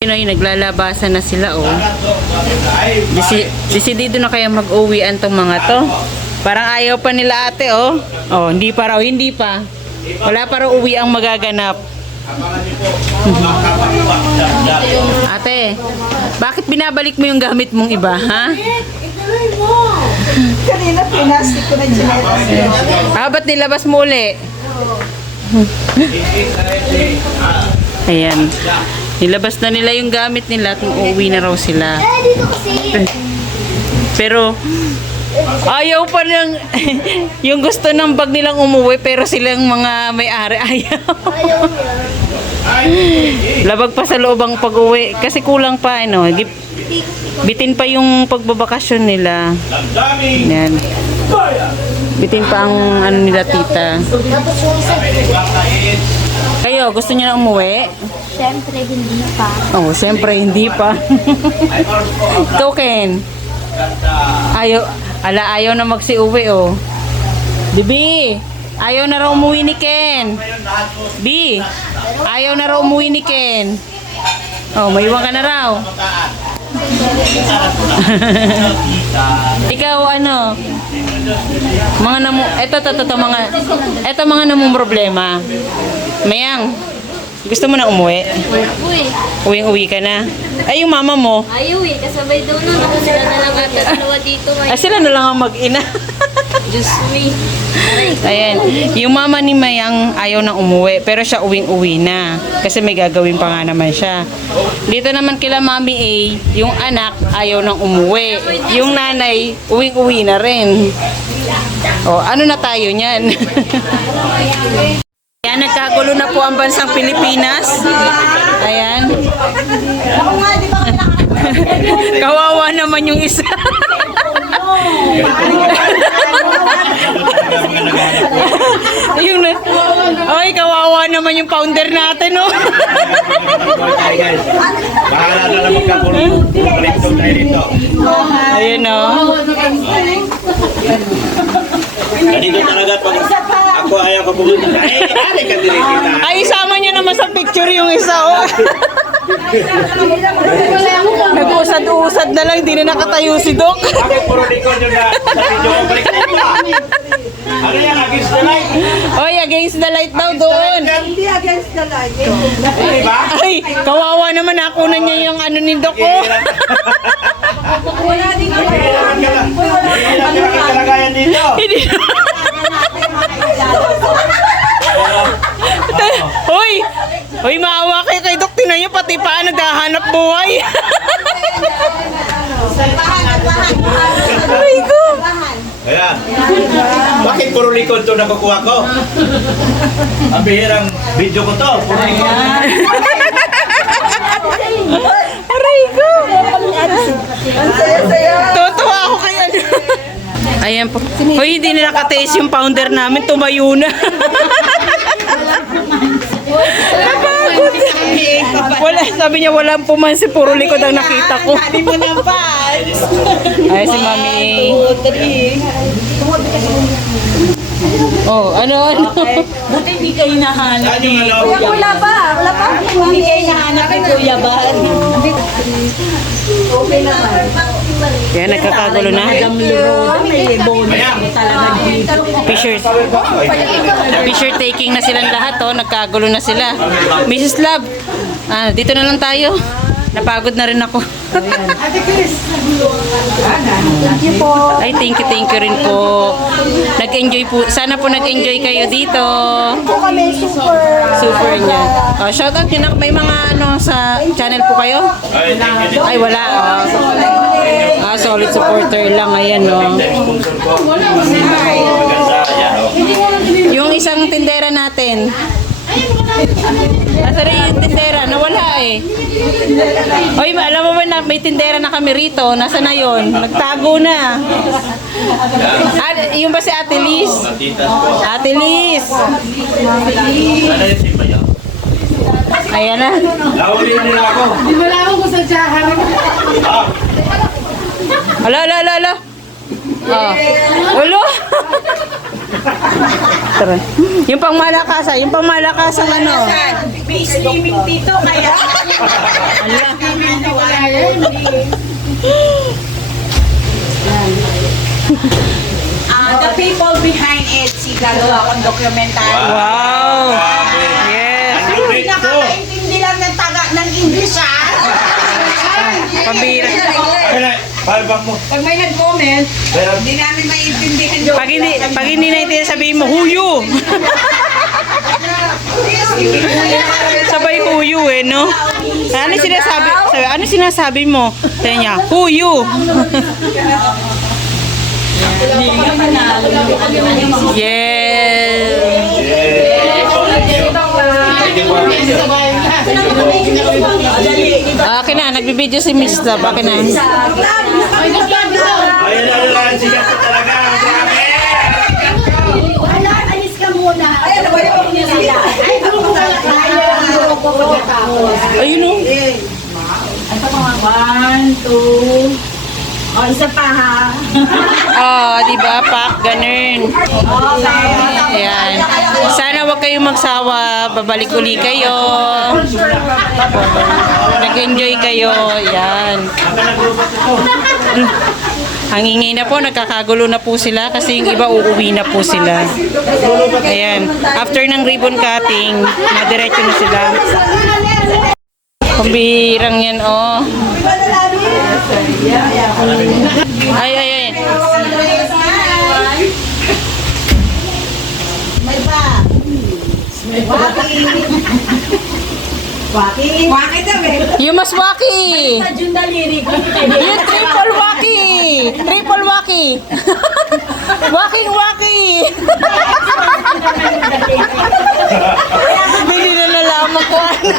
Pinoy, naglalabasan na sila, oh. Desidido na kaya mag-uwian tong mga to. Parang ayaw pa nila ate, oh. Oh, hindi pa raw, hindi pa. Wala pa raw uwi ang magaganap. Ate, bakit binabalik mo yung gamit mong iba, ha? Kanina pinastik ko na chinelas. Ba't nilabas mo uli? Ayan. Nilabas na nila yung gamit nila at uuwi na raw sila. Pero ayaw pa lang yung gusto ng bag nilang umuwi pero silang mga may-ari ayaw. Labag pa sa loob ang pag-uwi kasi kulang pa ano. Bitin pa yung pagbabakasyon nila. Yan. Bitin pa ang ano nila tita. Kayo, gusto niyo na umuwi? Siyempre, hindi pa. Oh, siyempre hindi pa. Token. Ayaw na magsiuwi, oh. Bibi, ayaw na raw umuwi ni Ken. Bi, ayaw na raw umuwi ni Ken. Oh, maiwan ka na raw. Ikaw ano? Ito mga namong problema. Mayang, gusto mo na umuwi? Uy, Uwing-uwi ka na. Ay, yung mama mo. ayaw eh. Kasabay daw nun. Ako sila na lang ata dalawa dito. Ay, sila na lang ang mag-ina. Diyos me. Ayan. Yung mama ni Mayang ayaw nang umuwi. Pero siya uwing-uwi na. Kasi may gagawin pa nga naman siya. Dito naman kila Mami A, yung anak ayaw nang umuwi. Yung nanay, uwing-uwi na rin. O, ano na tayo niyan? Ayan, nagkagulo na po ang bansang Pilipinas. Ayan. Kawawa naman yung isa. Yung ay, kawawa naman yung founder natin, no? Bahala na lang magkakulong. Balik tayo dito. Ayun, no? Ganito talaga pag ako ayaw ko pumunta. Ay, ari ka din kita. Ay, isama niyo naman sa picture yung isa, oh. Nag-usad-usad na lang, hindi na nakatayo si Doc. Bakit puro likod yung sa video ko? Balik tayo pa. Ano yan, against the light? Oy, against the light daw doon. Hindi against the light. Diba? Ay, kawawa naman, nakunan niya yung ano ni Doc, oh. Wala din ako. Hindi na kalagayan dito. Hindi. Hoy! Hoy, maawa kayo kay Doc. Tinan niyo, pati pa naghahanap buhay. Aray ko. Ayan. Bakit puro likod ito nakukuha ko? Ang bihirang video ko to. Puro likod. Aray ko. Ang saya-saya. Tutuwa ako kay ano. Ayan po. Hoy, hindi na nakataste yung founder namin. Tumayo na. Napagod. Wala, sabi niya walang pumansi. Puro likod ang nakita ko. Sabi mo na ba? Ay, si Mami. 2, 3. Oh, ano? Buti hindi kayo nahanap. Saan yung ano? Wala pa. Wala pa. Hindi kayo nahanap ni Kuya ba? Okay naman. Yan, nagkakagulo na. May bonus talaga dito. Picture taking na silang lahat, oh. Nagkagulo na sila. Mrs. Love, dito na lang tayo. Napagod na rin ako. Ate Chris. Thank you po. Ay, thank you rin po. Nag-enjoy po. Sana po nag-enjoy kayo dito. Po kami super. Super niya. Oh, shout out yun. May mga ano sa channel po kayo? Ay, thank you. Ay, wala. Oh. Solid supporter lang. Ayan, no. Sponsor ko. Maganda. Ayan, oh. Yung isang tindera natin. Nasa rin yung tindera, nawala eh. Oy, alam mo ba na may tindera na kami rito? Nasa na yun? Nagtago na. Yung ba si Ate Liz? Matitas ko. Ate Liz! Sana yung simba yan. Ayan na. Lawalin nila ako. Di ba lang ako sa tsahan? Ah, Ala. Oh. Ulo. Tara. Yung pangmalakasan ano. May swimming dito kaya. The people behind it, si gagawa akong dokumentary. Wow! Yes! Hindi nakakaintindi lang ng taga ng English, Pambira. Akin na, palbak mo. Pag may nag-comment, Pero, hindi namin maiintindihan yung... Pag hindi naintindihan, sabihin mo, huyo! Sabay huyo eh, no? Ano sinasabi mo? Sabi niya, huyo! Yes! Akin na, nagbibideo si Miss Love. Akin na. ayun na, sigat ko talaga. Grabe! Wala, alis ka muna. Ay, ano ba yung nila? Ay, ako pala tayo. Ayun o. Ito mga 1, 2... O, isa pa ha. Oh, di ba, Pak? Ganun. Ayan. Sana wag kayong magsawa. Babalik uli kayo. Nag-enjoy kayo. Ayan. Ang ingay na po, nagkakagulo na po sila kasi yung iba uuwi na po sila. Ayan. After ng ribbon cutting, madiretso na sila. Kumbirang yan, oh. Ay, ay, ay. May pa. Waki. Waki daw eh. You mas waki. Yung daliri ko. You triple waki. Triple waki. Waking waki. Hindi na nalaman ko ano.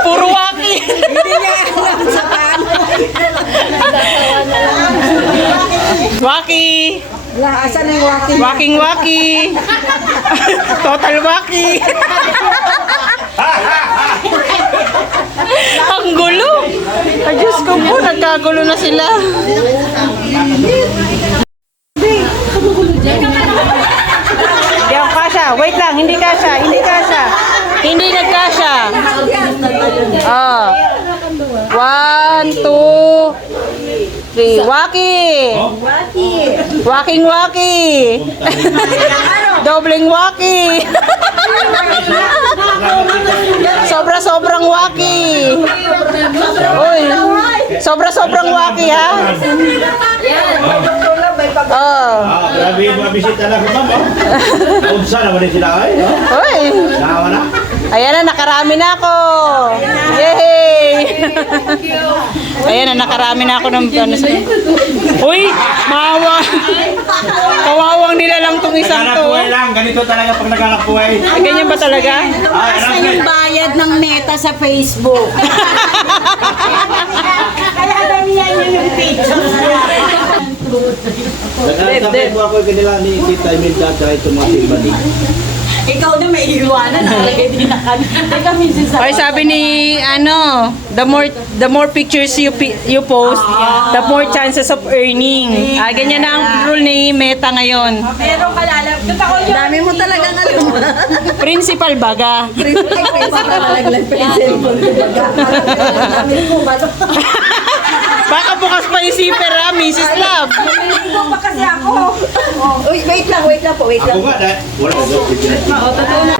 Puro waki. Hindi niya alam sa pan. Waki. Asan yung waki? Waking waki. Total waki. Ang gulo. Ay, Diyos ko po, nagkagulo na sila. Hindi ako kasha. Wait lang, hindi kasha. Hindi kasha. Hindi nagkasha. Oh. 1, 2, 3. Waki. Waking waki. Dobling waki. Sobra-sobrang waki. Uy. Sobra-sobrang waki ha. Oh. Grabe yung mga bisita lang ko, ma'am. Unsa na ba rin sila ay? Uy. Nawa na? Ayan na, nakarami na ako. Yay! Ayan na, nakarami na ako ng ano sa... Uy, maawa. Kawawang nila lang tong isang Naghanap to. buhay lang. Ganito talaga pag naghanap buhay. Ay, ganyan ba talaga? Basta yung bayad ng Meta sa Facebook. Kaya dami yan yung picture. Naghanap po ako kanila ni Tita Imelda at ito mga timbali. Ikaw na may iwanan. Nakalagay din na Teka, minsan sa... Ay, sabi ni, ano, the more pictures you post, the more chances of earning. Ah, ganyan na ang rule ni Meta ngayon. Meron ka lalap. Dami mo talagang alam. Principal baga. Baka bukas pa yung zipper ha, Mrs. Love. Ikaw pa kasi ako. Uy, wait lang po, wait lang. Ako nga, wala ko.